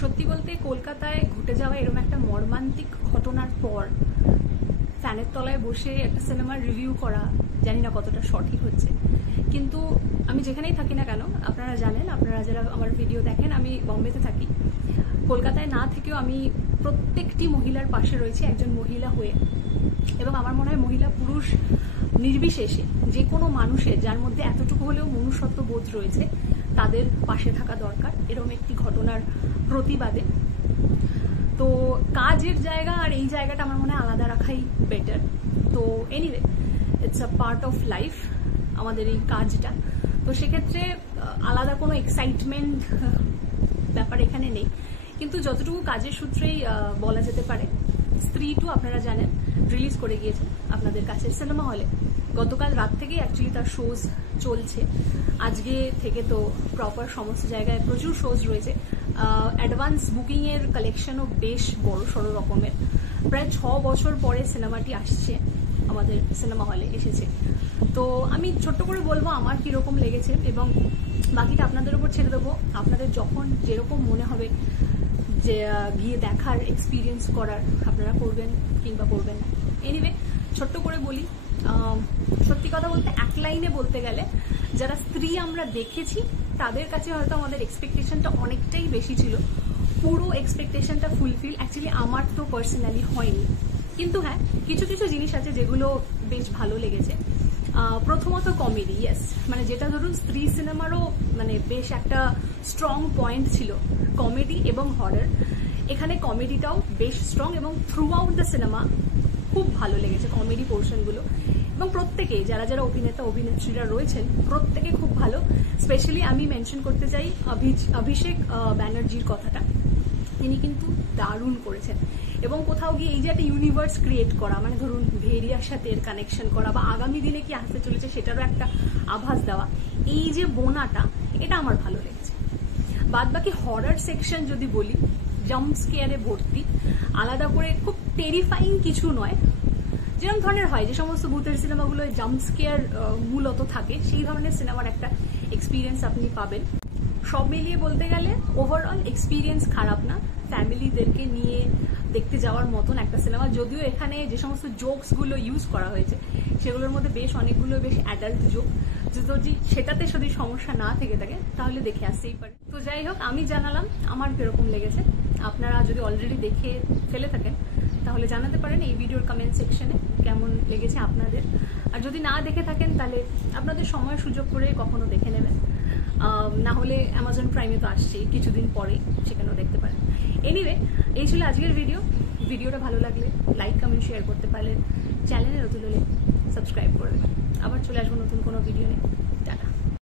সত্যি বলতে কলকাতায় ঘটে যাওয়া এরকম একটা মর্মান্তিক ঘটনার পর ফ্যানের তলায় বসে একটা সিনেমার রিভিউ করা জানি না কতটা সঠিক হচ্ছে, কিন্তু আমি যেখানেই থাকি না কেন আপনারা জানেন, আপনারা যারা আমার ভিডিও দেখেন, আমি বম্বেতে থাকি। কলকাতায় না থেকেও আমি প্রত্যেকটি মহিলার পাশে রয়েছি একজন মহিলা হয়ে, এবং আমার মনে হয় মহিলা পুরুষ নির্বিশেষে যে কোনো মানুষের যার মধ্যে এতটুকু হলেও মনুষ্যত্ব বোধ রয়েছে তাদের পাশে থাকা দরকার এরকম একটি ঘটনার প্রতিবাদে। তো কাজের জায়গা আর এই জায়গাটা আমার মনে হয় আলাদা রাখাই বেটার। তো anyway, it's a part of life আমাদের এই কাজটা। তো সেক্ষেত্রে আলাদা কোনো এক্সাইটমেন্ট ব্যাপার এখানে নেই, কিন্তু যতটুকু কাজের সূত্রেই বলা যেতে পারে, স্ত্রী 2 আপনারা জানেন রিলিজ করে গিয়েছে আপনাদের কাছের সিনেমা হলে। গতকাল রাত থেকেই অ্যাকচুয়ালি তার শোজ চলছে, আজকে থেকে তো প্রপার সমস্ত জায়গায় প্রচুর শোজ রয়েছে। অ্যাডভান্স বুকিং এর কালেকশনও বেশ বড় সড়ো রকমের। প্রায় 6 বছর পরে সিনেমাটি আসছে, আমাদের সিনেমা হলে এসেছে। তো আমি ছোট্ট করে বলবো আমার কিরকম লেগেছে, এবং বাকিটা আপনাদের উপর ছেড়ে দেবো। আপনাদের যখন যেরকম মনে হবে যে গিয়ে দেখার, এক্সপিরিয়েন্স করার, আপনারা করবেন কিংবা করবেন না। এনিওয়ে, ছোট্ট করে বলি, সত্যি কথা বলতে এক লাইনে বলতে গেলে যারা স্ত্রী আমরা দেখেছি তাদের কাছে হয়তো আমাদের এক্সপেকটেশনটা অনেকটাই বেশি ছিল। পুরো এক্সপেকটেশনটা ফুলফিল অ্যাকচুয়ালি আমার তো পার্সোনালি হয়নি, কিন্তু হ্যাঁ কিছু কিছু জিনিস আছে যেগুলো বেশ ভালো লেগেছে। প্রথমত কমেডি, ইয়েস, মানে যেটা ধরুন স্ত্রী সিনেমারও মানে বেশ একটা স্ট্রং পয়েন্ট ছিল, কমেডি এবং হরর। এখানে কমেডিটাও বেশ স্ট্রং এবং থ্রু আউট দ্য সিনেমা খুব ভালো লেগেছে কমেডি পোর্শনগুলো, এবং প্রত্যেকেই যারা যারা অভিনেতা অভিনেত্রীরা রয়েছেন প্রত্যেকে খুব ভালো। স্পেশালি আমি মেনশন করতে চাই অভিষেক ব্যানার্জির কথাটা, তিনি কিন্তু দারুণ করেছেন। এবং কোথাও গিয়ে এই যে একটা ইউনিভার্স ক্রিয়েট করা, মানে ধরুন ভেরিয়ার সাথে এর কানেকশন করা বা আগামী দিনে কি আসতে চলেছে সেটারও একটা আভাস দেওয়া, এই যে বোনাটা, এটা আমার ভালো লেগেছে। বাদ বাকি হরর সেকশন যদি বলি, জাম্প স্কেয়ারে ভর্তি, আলাদা করে খুব টেরিফাইং কিছু নয়, যেরকম ধরনের হয় যে সমস্ত ভূতের সিনেমাগুলো জাম্প স্কেয়ার মূলত থাকে, সেই ধরনের সিনেমার একটা এক্সপিরিয়েন্স আপনি পাবেন। সব মিলিয়ে বলতে গেলে ওভারঅল এক্সপিরিয়েন্স খারাপ না, ফ্যামিলিদেরকে নিয়ে দেখতে যাওয়ার মতন একটা সিনেমা। যদিও এখানে যে সমস্ত জোকসগুলো ইউজ করা হয়েছে সেগুলোর মধ্যে বেশ অনেকগুলো বেশ অ্যাডাল্ট জোক, যদি সেটাতে যদি সমস্যা না থেকে থাকে তাহলে দেখে আসতেই পারে। তো যাই হোক, আমি জানালাম আমার কিরকম লেগেছে। আপনারা যদি অলরেডি দেখে ফেলে থাকেন তাহলে জানাতে পারেন এই ভিডিওর কমেন্ট সেকশনে কেমন লেগেছে আপনাদের। আর যদি না দেখে থাকেন তাহলে আপনাদের সময় সুযোগ করে কখনো দেখে নেবেন, না হলে অ্যামাজন প্রাইমে তো আসছেই কিছুদিন পরেই, সেখানেও দেখতে পারেন। এনিওয়ে, এই ছিল আজকের ভিডিওটা ভালো লাগলে লাইক কমেন্ট শেয়ার করতে পারলেন, চ্যানেলে নতুন হলে সাবস্ক্রাইব করে দেবেন। আবার চলে আসবো নতুন কোনো ভিডিও নিয়ে।